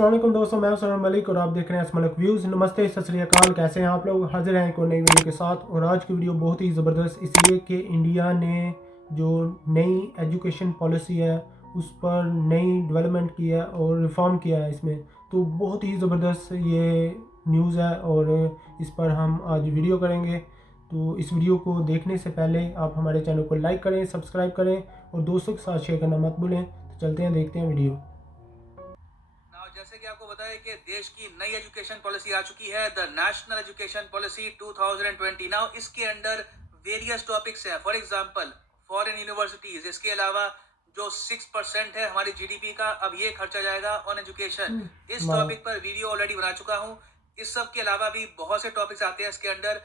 अस्सलाम वालेकुम दोस्तों, मैं सलमान मलिक और आप देख रहे हैं मलिक व्यूज़। नमस्ते, सत श्री अकाल, कैसे हैं आप लोग। हाजिर हैं एक और नई वीडियो के साथ। और आज की वीडियो बहुत ही ज़बरदस्त इसलिए कि इंडिया ने जो नई एजुकेशन पॉलिसी है उस पर नई डेवलपमेंट की है और रिफॉर्म किया है इसमें। तो बहुत ही ज़बरदस्त ये न्यूज़ है और इस पर हम आज वीडियो करेंगे। तो इस वीडियो को देखने से पहले आप हमारे चैनल को लाइक करें, सब्सक्राइब करें और दोस्तों के साथ शेयर करना मत भूलें। तो चलते हैं, देखते हैं वीडियो। जैसे कि आपको बताया कि देश की नई एजुकेशन पॉलिसी आ चुकी है, the national education policy 2020। Now इसके अंडर वेरियस टॉपिक्स हैं। फॉर एग्जांपल फॉरेन यूनिवर्सिटीज, इसके अलावा जो 6% है हमारी जीडीपी का, अब ये खर्चा जाएगा ऑन एजुकेशन। इस वाह। टॉपिक पर वीडियो ऑलरेडी बना चुका हूँ। इस सब के अलावा भी बहुत से टॉपिक्स आते हैं इसके अंडर,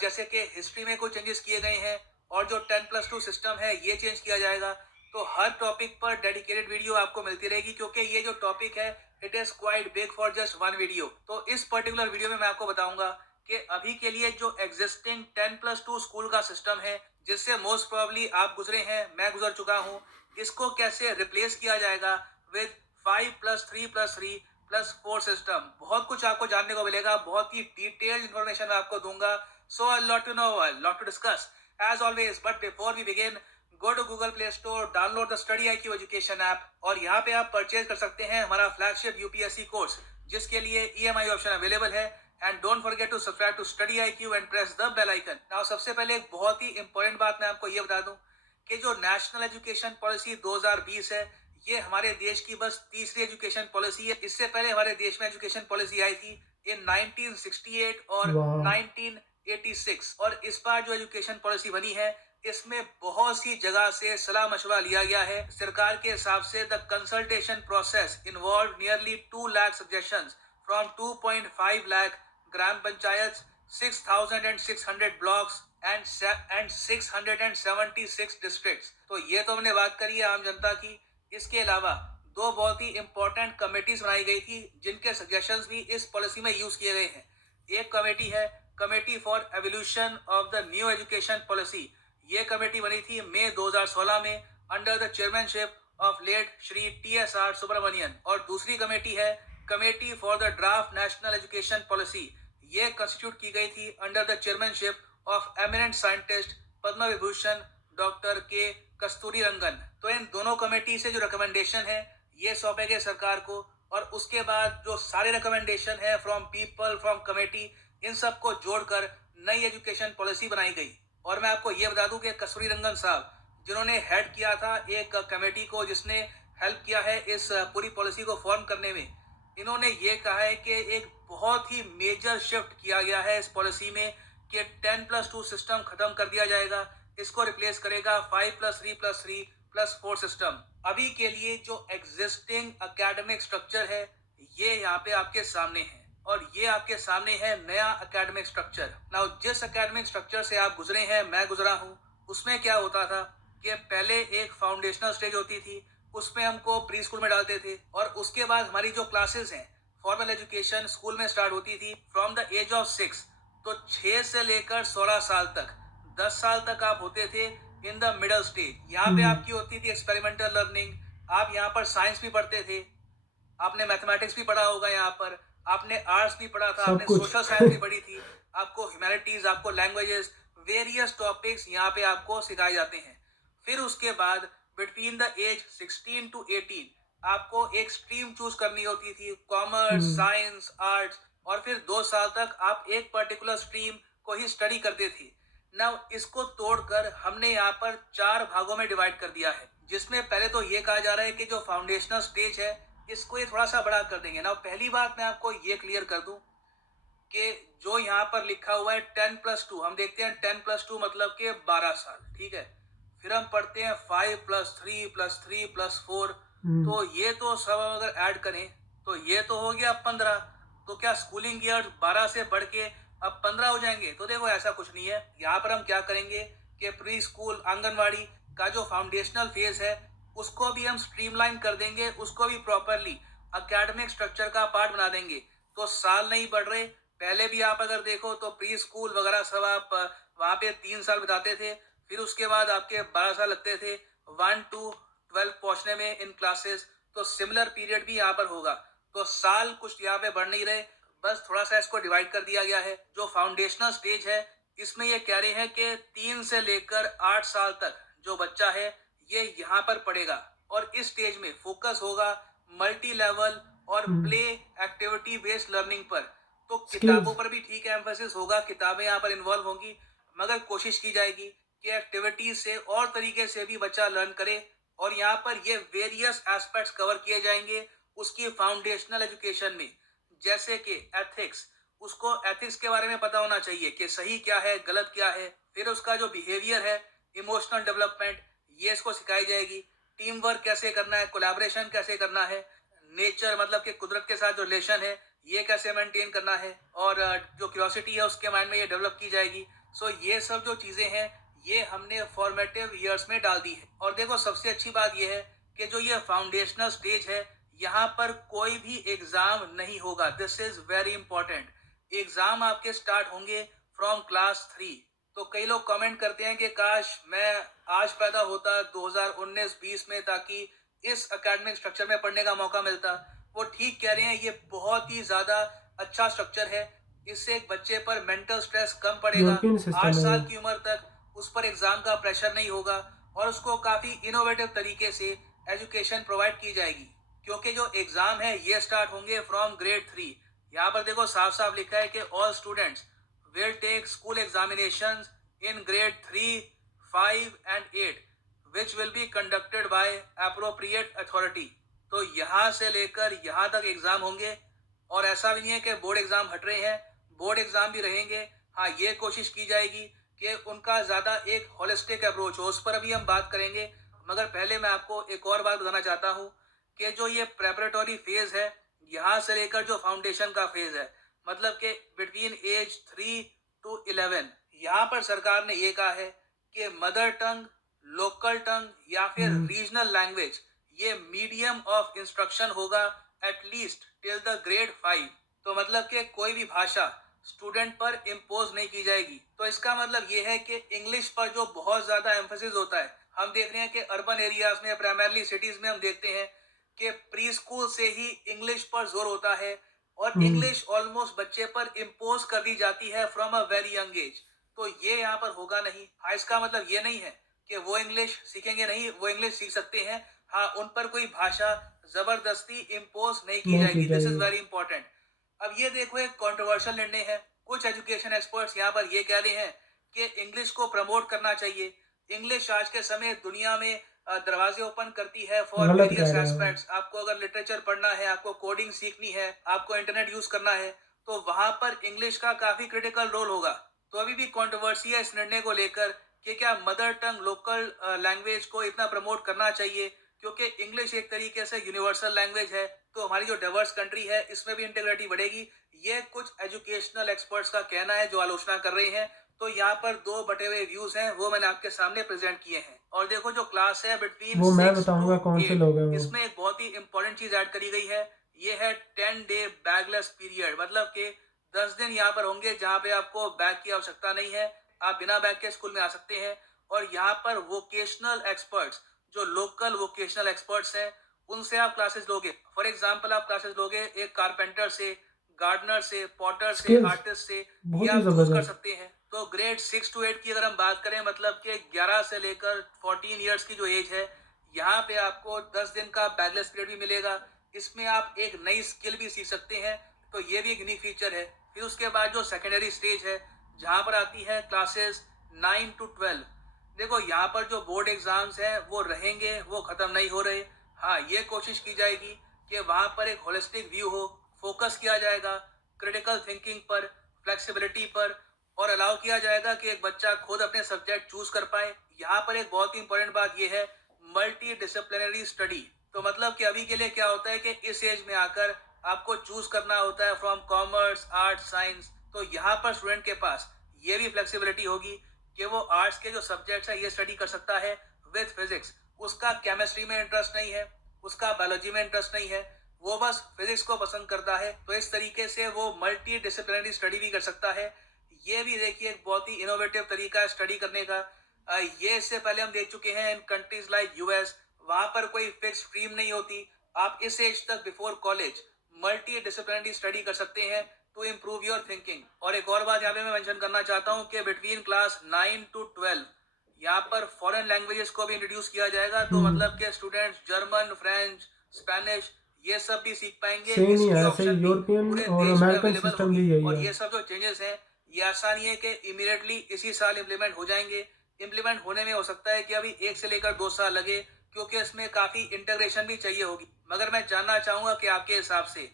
जैसे कि हिस्ट्री में कुछ चेंजेस किए गए हैं और जो 10+2 सिस्टम है ये चेंज किया जाएगा। तो हर टॉपिक पर डेडिकेटेड वीडियो आपको मिलती रहेगी, क्योंकि ये जो टॉपिक है it is quite big for just one video. तो इस पर्टिकुलर वीडियो में मैं आपको बताऊंगा कि अभी के लिए जो एग्जिस्टिंग 10+2 स्कूल का सिस्टम है, जिससे मोस्ट प्रोबेबली आप गुजरे हैं, मैं गुजर चुका हूं, इसको कैसे रिप्लेस किया जाएगा विद 5+3+3+4 सिस्टम। बहुत कुछ आपको जानने को मिलेगा, बहुत ही डिटेल्ड इंफॉर्मेशन आपको दूंगा। So a lot to know, a lot to discuss as always. But before we begin, go to Google Play Store, download the study IQ education app और यहाँ पे आप परचेज कर सकते हैं हमारा फ्लैगशिप यूपीएससी कोर्स, जिसके लिए EMI ऑप्शन अवेलेबल है। And don't forget to subscribe to study IQ and press the bell icon. Now सबसे पहले एक बहुत ही इंपॉर्टेंट बात मैं आपको ये बता दूं कि जो नेशनल एजुकेशन पॉलिसी 2020 है, ये हमारे देश की बस तीसरी एजुकेशन पॉलिसी है। इससे पहले हमारे देश में एजुकेशन पॉलिसी आई थी इन 1968 और वाह। 1986। और इस बार जो एजुकेशन पॉलिसी बनी है, इसमें बहुत सी जगह से सलाह मशवरा लिया गया है। सरकार के हिसाब से the consultation process involve nearly 2 lakh suggestions from 2.5 lakh gram panchayat, 6,600 blocks and 676 districts. तो ये तो हमने बात करी है आम जनता की। इसके अलावा दो बहुत ही इंपॉर्टेंट कमेटीज बनाई गई थी, जिनके सजेशंस भी इस पॉलिसी में यूज किए गए हैं। एक कमेटी है committee for evolution of the new education policy. ये कमेटी बनी थी मई 2016 में under the chairmanship of late Shri TSR Subramanian. और दूसरी कमेटी है committee for the draft national education policy. ये कंस्टिट्यूट की गई थी under the chairmanship of eminent scientist Padma Vibhushan doctor K Kasturi रंगन। तो इन दोनों कमेटी से जो रिकमेंडेशन है ये सौंपे गए सरकार को, और उसके बाद जो सारे रिकमेंडेशन है फ्रॉम पीपल फ्रॉम कमेटी, इन सब को जोड़कर नई एजुकेशन पॉलिसी बनाई गई। और मैं आपको ये बता दूं कि कस्तूरी रंगन साहब, जिन्होंने हेड किया था एक कमेटी को जिसने हेल्प किया है इस पूरी पॉलिसी को फॉर्म करने में, इन्होंने ये कहा है कि एक बहुत ही मेजर शिफ्ट किया गया है इस पॉलिसी में कि 10+2 सिस्टम खत्म कर दिया जाएगा। इसको रिप्लेस करेगा 5+3+3+4 सिस्टम। अभी के लिए जो एग्जिस्टिंग एकेडमिक स्ट्रक्चर है ये यहाँ पे आपके सामने है, और ये आपके सामने है नया एकेडमिक स्ट्रक्चर। नाउ जिस एकेडमिक स्ट्रक्चर से आप गुजरे हैं, मैं गुजरा हूँ, उसमें क्या होता था कि पहले एक फाउंडेशनल स्टेज होती थी, उसमें हमको प्री स्कूल में डालते थे, और उसके बाद हमारी जो क्लासेस हैं फॉर्मल एजुकेशन स्कूल में स्टार्ट होती थी फ्रॉम द एज ऑफ 6। तो 6 से लेकर 16 साल तक, 10 साल तक आप होते थे इन द मिडल स्टेज। यहाँ पे आपकी होती थी एक्सपेरिमेंटल लर्निंग। आप यहाँ पर साइंस भी पढ़ते थे, आपने मैथमेटिक्स भी पढ़ा होगा, यहाँ पर आपने आर्ट्स भी पढ़ा था, सब आपने कुछ। सोशल साइंस भी पढ़ी थी, आपको ह्यूमैनिटीज, आपको लैंग्वेजेस, वेरियस टॉपिक्स यहाँ पे आपको सिखाए जाते हैं। फिर उसके बाद बिटवीन द एज 16 टू 18 आपको एक स्ट्रीम चूज करनी होती थी, कॉमर्स, साइंस, आर्ट्स। और फिर 2 साल तक आप एक पर्टिकुलर स्ट्रीम को ही स्टडी करते थे। ना इसको तोड़कर हमने यहाँ पर 4 भागों में डिवाइड कर दिया है, जिसमें पहले तो ये कहा जा रहा है कि जो फाउंडेशनल स्टेज है इसको ये थोड़ा सा बड़ा कर देंगे। ना पहली बात मैं आपको ये क्लियर कर दूं कि जो यहाँ पर लिखा हुआ है 10+2, हम देखते हैं 10+2 मतलब कि 12 साल, ठीक है। फिर हम पढ़ते हैं 5+3+3+4। तो ये तो सब हम अगर ऐड करें तो ये तो हो गया 15। तो क्या स्कूलिंग ईयर 12 से बढ़ के अब 15 हो जाएंगे? तो देखो ऐसा कुछ नहीं है। यहाँ पर हम क्या करेंगे कि प्री स्कूल आंगनवाड़ी का जो फाउंडेशनल फेज है उसको भी हम स्ट्रीमलाइन कर देंगे, उसको भी प्रॉपरली एकेडमिक स्ट्रक्चर का पार्ट बना देंगे। तो साल नहीं बढ़ रहे। पहले भी आप अगर देखो तो प्री स्कूल वगैरह सब आप वहां पे 3 साल बिताते थे, फिर उसके बाद आपके 12 साल लगते थे 1 to 12 पहुंचने में इन क्लासेस। तो सिमिलर पीरियड भी यहाँ पर होगा। तो साल कुछ यहाँ पे बढ़ नहीं रहे, बस थोड़ा सा इसको डिवाइड कर दिया गया है। जो फाउंडेशनल स्टेज है इसमें ये कह रहे हैं कि 3 से लेकर 8 साल तक जो बच्चा है ये यहाँ पर पढ़ेगा और इस स्टेज में फोकस होगा मल्टी लेवल और प्ले एक्टिविटी बेस्ड लर्निंग पर। तो किताबों स्किल्स। पर भी ठीक है एम्फेसिस होगा, किताबें यहाँ पर इन्वॉल्व होंगी, मगर कोशिश की जाएगी कि एक्टिविटीज से और तरीके से भी बच्चा लर्न करे और यहाँ पर ये वेरियस एस्पेक्ट्स कवर किए जाएंगे उसकी फाउंडेशनल एजुकेशन में। जैसे कि एथिक्स, उसको एथिक्स के बारे में पता होना चाहिए कि सही क्या है गलत क्या है। फिर उसका जो बिहेवियर है, इमोशनल डेवलपमेंट, ये इसको सिखाई जाएगी। टीम वर्क कैसे करना है, कोलैबोरेशन कैसे करना है, नेचर मतलब कि कुदरत के साथ जो रिलेशन है ये कैसे मेंटेन करना है, और जो क्यूरियोसिटी है उसके माइंड में ये डेवलप की जाएगी। सो ये सब जो चीज़ें हैं ये हमने फॉर्मेटिव ईयर्स में डाल दी है। और देखो सबसे अच्छी बात ये है कि जो ये फाउंडेशनल स्टेज है यहाँ पर कोई भी एग्जाम नहीं होगा। This is very important. Exam आपके स्टार्ट होंगे फ्रॉम क्लास 3। तो कई लोग कमेंट करते हैं कि काश मैं आज पैदा होता 2019-20 में ताकि इस एकेडमिक स्ट्रक्चर में पढ़ने का मौका मिलता। वो ठीक कह रहे हैं, ये बहुत ही ज्यादा अच्छा स्ट्रक्चर है। इससे एक बच्चे पर मेंटल स्ट्रेस कम पड़ेगा। यूरोपियन 8 सिस्टम है साल वो। की उम्र तक उस पर एग्जाम का प्रेशर नहीं होगा और उसको काफी इनोवेटिव तरीके से एजुकेशन प्रोवाइड की जाएगी। क्योंकि जो एग्जाम है ये स्टार्ट होंगे फ्रॉम ग्रेड 3। यहाँ पर देखो साफ साफ लिखा है कि all students will take school examinations in grade 3, 5 and 8 which will be conducted by appropriate authority। तो यहाँ से लेकर यहाँ तक एग्जाम होंगे और ऐसा भी नहीं है कि बोर्ड एग्जाम हट रहे हैं, बोर्ड एग्जाम भी रहेंगे। हाँ, ये कोशिश की जाएगी कि उनका ज़्यादा एक होलिस्टिक अप्रोच हो, उस पर अभी हम बात करेंगे। मगर पहले मैं आपको एक और बात बताना चाहता हूँ कि जो ये प्रेपरेटरी फेज है यहाँ से लेकर जो फाउंडेशन का फेज है, मतलब कि बिटवीन एज 3 to 11, यहाँ पर सरकार ने ये कहा है कि मदर टंग, लोकल टंग या फिर रीजनल लैंग्वेज ये मीडियम ऑफ इंस्ट्रक्शन होगा एटलीस्ट टिल द ग्रेड 5। तो मतलब कि कोई भी भाषा स्टूडेंट पर इम्पोज नहीं की जाएगी। तो इसका मतलब ये है कि इंग्लिश पर जो बहुत ज्यादा एम्फेसिस होता है, हम देख रहे हैं कि अर्बन एरियाज में प्राइमरली सिटीज में हम देखते हैं कि प्री स्कूल से ही इंग्लिश पर जोर होता है और इंग्लिश ऑलमोस्ट बच्चे पर इम्पोज कर दी जाती है from a very young age. तो ये यहाँ पर होगा नहीं। हाँ, इसका मतलब ये नहीं है कि वो इंग्लिश सीखेंगे नहीं, वो इंग्लिश सीख सकते हैं। हाँ, उन पर कोई भाषा जबरदस्ती इम्पोज नहीं की नहीं की जाएगी। दिस इज जाएगी। Very important. अब ये देखो एक कंट्रोवर्शियल निर्णय है। कुछ एजुकेशन एक्सपर्ट्स यहाँ पर ये कह रहे हैं कि इंग्लिश को प्रमोट करना चाहिए। इंग्लिश आज के समय दुनिया में दरवाजे ओपन करती है फॉर गलत कह वेरियस रहे हैं वो। एस्पेक्ट्स। आपको अगर लिटरेचर पढ़ना है, आपको कोडिंग सीखनी है, आपको इंटरनेट यूज करना है, तो वहां पर इंग्लिश का काफी क्रिटिकल रोल होगा। तो अभी भी कंट्रोवर्सी है इस निर्णय को लेकर कि क्या मदर टंग लोकल लैंग्वेज को इतना प्रमोट करना चाहिए, क्योंकि इंग्लिश एक तरीके से यूनिवर्सल लैंग्वेज है। तो हमारी जो डाइवर्स कंट्री है इसमें भी इंटीग्रिटी बढ़ेगी। ये कुछ एजुकेशनल एक्सपर्ट्स का कहना है जो आलोचना कर रहे हैं। तो यहाँ पर दो बटे हुए व्यूज हैं, वो मैंने आपके सामने प्रेजेंट किए हैं। और देखो जो क्लास है बिटवीन वो मैं 6 to बताऊंगा कौन से 8, लोग हैं वो। इसमें एक बहुत ही इंपॉर्टेंट चीज ऐड करी गई है। ये है 10 day बैगलेस पीरियड। मतलब कि 10 दिन यहाँ पर होंगे जहाँ पे आपको बैग की आवश्यकता नहीं है, आप बिना बैग के स्कूल में आ सकते हैं। और यहाँ पर वोकेशनल एक्सपर्ट्स, जो लोकल वोकेशनल एक्सपर्ट्स हैं, उनसे आप क्लासेस लोगे। फॉर एग्जाम्पल आप क्लासेस लोगे एक कारपेंटर से, गार्डनर से, पॉटर से, स्किल्स आर्टिस्ट से, ये बहुत ही आप चूज कर जबरदस्त। सकते हैं। तो ग्रेड 6 to 8 की अगर हम बात करें, मतलब कि 11 से लेकर 14 ईयर्स की जो एज है, यहाँ पे आपको 10 दिन का बैगलेस पीरियड भी मिलेगा। इसमें आप एक नई स्किल भी सीख सकते हैं। तो ये भी एक यूनिक फीचर है। फिर उसके बाद जो सेकेंडरी स्टेज है जहाँ पर आती है क्लासेस 9 to 12। देखो यहाँ पर जो बोर्ड एग्जाम्स हैं वो रहेंगे, वो खत्म नहीं हो रहे। हाँ, ये कोशिश की जाएगी कि वहाँ पर एक होलिस्टिक व्यू हो, फोकस किया जाएगा क्रिटिकल थिंकिंग पर, फ्लेक्सिबिलिटी पर, और अलाउ किया जाएगा कि एक बच्चा खुद अपने सब्जेक्ट चूज कर पाए। यहाँ पर एक बहुत ही इंपॉर्टेंट बात यह है मल्टी डिसिप्लिनरी स्टडी। तो मतलब कि अभी के लिए क्या होता है कि इस एज में आकर आपको चूज करना होता है फ्रॉम कॉमर्स, आर्ट्स, साइंस। तो यहाँ पर स्टूडेंट के पास ये भी फ्लेक्सिबिलिटी होगी कि वो आर्ट्स के जो सब्जेक्ट्स है ये स्टडी कर सकता है विद फिजिक्स। उसका केमिस्ट्री में इंटरेस्ट नहीं है, उसका बायोलॉजी में इंटरेस्ट नहीं है, वो बस फिजिक्स को पसंद करता है। तो इस तरीके से वो मल्टी डिसिप्लिनरी स्टडी भी कर सकता है। ये भी देखिए एक बहुत ही इनोवेटिव तरीका है स्टडी करने का। ये इससे पहले हम देख चुके हैं इन कंट्रीज लाइक यूएस। वहां पर कोई फिक्स स्ट्रीम नहीं होती। आप इस एज तक before college multi disciplinary study कर सकते हैं टू इम्प्रूव योर थिंकिंग। और एक और बात यहाँ पे मैं मेंशन करना चाहता हूँ कि बिटवीन क्लास 9 to 12 यहाँ पर फॉरेन लैंग्वेजेस को भी इंट्रोड्यूस किया जाएगा। तो मतलब के स्टूडेंट्स जर्मन, फ्रेंच, स्पेनिश ये सब भी सीख पाएंगे। सेम ही है, इसकी ऐसे ऑप्शन भी यूरोपियन पूरे और देश में अमेरिकन अवेलेबल सिस्टम भी होगी। यही और है। ये सब जो चेंजेस हैं ये आसानी है कि इमीडिएटली इसी साल इम्प्लीमेंट हो जाएंगे। इम्प्लीमेंट होने में हो सकता है कि अभी 1 से लेकर 2 साल लगे, क्योंकि इसमें काफी इंटीग्रेशन भी चाहिए होगी। मगर मैं जानना चाहूंगा कि आपके हिसाब से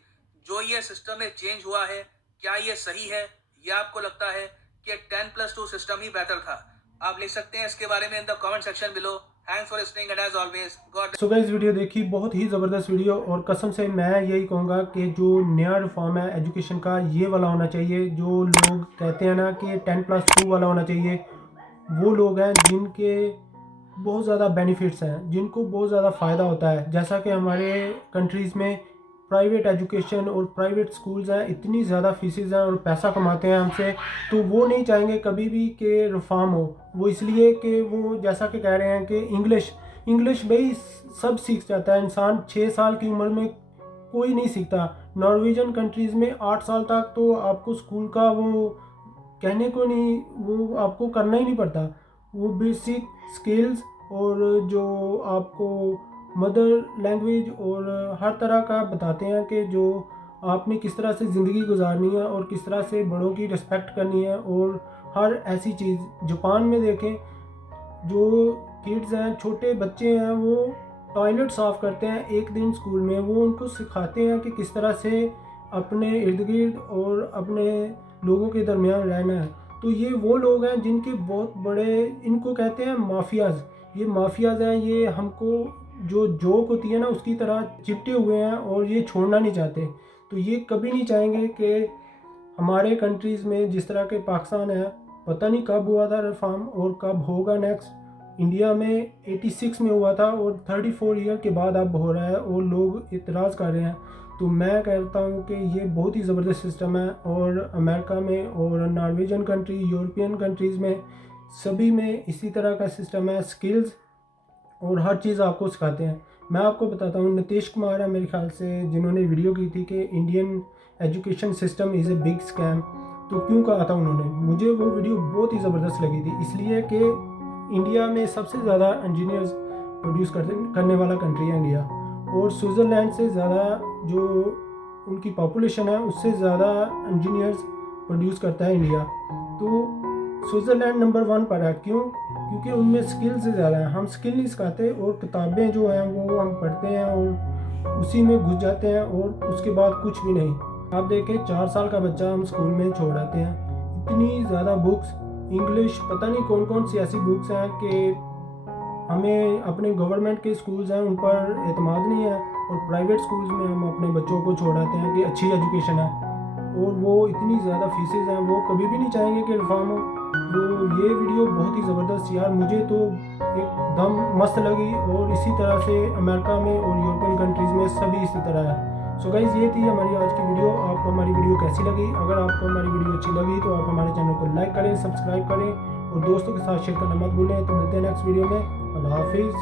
जो ये सिस्टम में चेंज हुआ है, क्या ये सही है या आपको लगता है कि 10+2 सिस्टम ही बेहतर था? आप लिख सकते हैं इसके बारे में in the comment section below. Thanks for listening and as always god. So guys, video देखी, बहुत ही ज़बरदस्त वीडियो, और कसम से मैं यही कहूँगा कि जो नया रिफॉर्म है एजुकेशन का ये वाला होना चाहिए। जो लोग कहते हैं ना कि 10+2 वाला होना चाहिए, वो लोग हैं जिनके बहुत ज़्यादा बेनिफिट्स हैं, जिनको बहुत ज़्यादा फ़ायदा होता है। जैसा कि हमारे कंट्रीज़ में प्राइवेट एजुकेशन और प्राइवेट स्कूल्स हैं, इतनी ज़्यादा फीसेस हैं और पैसा कमाते हैं हमसे, तो वो नहीं चाहेंगे कभी भी कि रिफॉर्म हो। वो इसलिए कि वो जैसा कि कह रहे हैं कि इंग्लिश भाई सब सीख जाता है इंसान, 6 साल की उम्र में कोई नहीं सीखता। नॉर्वेजियन कंट्रीज़ में 8 साल तक तो आपको स्कूल का वो कहने को नहीं, वो आपको करना ही नहीं पड़ता। वो बेसिक स्किल्स और जो आपको मदर लैंग्वेज और हर तरह का बताते हैं कि जो आपने किस तरह से ज़िंदगी गुजारनी है और किस तरह से बड़ों की रिस्पेक्ट करनी है, और हर ऐसी चीज़। जापान में देखें, जो किड्स हैं, छोटे बच्चे हैं, वो टॉयलेट साफ़ करते हैं एक दिन स्कूल में। वो उनको सिखाते हैं कि किस तरह से अपने इर्द गिर्द और अपने लोगों के दरमियान रहना है। तो ये वो लोग हैं जिनके बहुत बड़े, इनको कहते हैं माफियाज़। ये माफियाज़ हैं, ये हमको जो जोक होती है ना उसकी तरह चिपटे हुए हैं और ये छोड़ना नहीं चाहते। तो ये कभी नहीं चाहेंगे कि हमारे कंट्रीज़ में, जिस तरह के पाकिस्तान है, पता नहीं कब हुआ था रिफॉर्म और कब होगा नेक्स्ट। इंडिया में 86 में हुआ था और 34 ईयर के बाद अब हो रहा है और लोग इतराज़ कर रहे हैं। तो मैं कहता हूँ कि ये बहुत ही ज़बरदस्त सिस्टम है, और अमेरिका में और नॉर्वेजियन कंट्री, यूरोपियन कंट्रीज़ में, सभी में इसी तरह का सिस्टम है। स्किल्स और हर चीज़ आपको सिखाते हैं। मैं आपको बताता हूँ, नीतीश कुमार है मेरे ख्याल से, जिन्होंने वीडियो की थी कि Indian education system is a big scam. तो क्यों कहा था उन्होंने? मुझे वो वीडियो बहुत ही ज़बरदस्त लगी थी, इसलिए कि इंडिया में सबसे ज़्यादा इंजीनियर्स प्रोड्यूस करने वाला कंट्री है इंडिया, और स्विट्ज़रलैंड से ज़्यादा जो उनकी पॉपुलेशन है उससे ज़्यादा इंजीनियर्स प्रोड्यूस करता है इंडिया। तो स्विट्ज़रलैंड नंबर 1 पर है। क्यों? क्योंकि उनमें स्किल्स ज़्यादा हैं। हम स्किल नहीं सिखाते, और किताबें जो हैं वो हम पढ़ते हैं और उसी में घुस जाते हैं, और उसके बाद कुछ भी नहीं। आप देखें, 4 साल का बच्चा हम स्कूल में छोड़ आते हैं। इतनी ज़्यादा बुक्स, इंग्लिश, पता नहीं कौन कौन सी ऐसी बुक्स हैं कि हमें अपने गवर्नमेंट के स्कूल्स हैं उन पर एतमाद नहीं है, और प्राइवेट स्कूल्स में हम अपने बच्चों को छोड़ाते हैं कि अच्छी एजुकेशन है, और वो इतनी ज़्यादा फीसेस हैं। वो कभी भी नहीं चाहेंगे कि रिफॉर्म हो। तो ये वीडियो बहुत ही ज़बरदस्त यार, मुझे तो एकदम मस्त लगी, और इसी तरह से अमेरिका में और यूरोपियन कंट्रीज़ में सभी इसी तरह है। सो गाइज़, ये थी हमारी आज की वीडियो। आपको हमारी वीडियो कैसी लगी? अगर आपको हमारी वीडियो अच्छी लगी तो आप हमारे चैनल को लाइक करें, सब्सक्राइब करें, और दोस्तों के साथ शेयर करना मत भूलें। तो मिलते हैं नेक्स्ट वीडियो में। अल्लाह हाफिज़।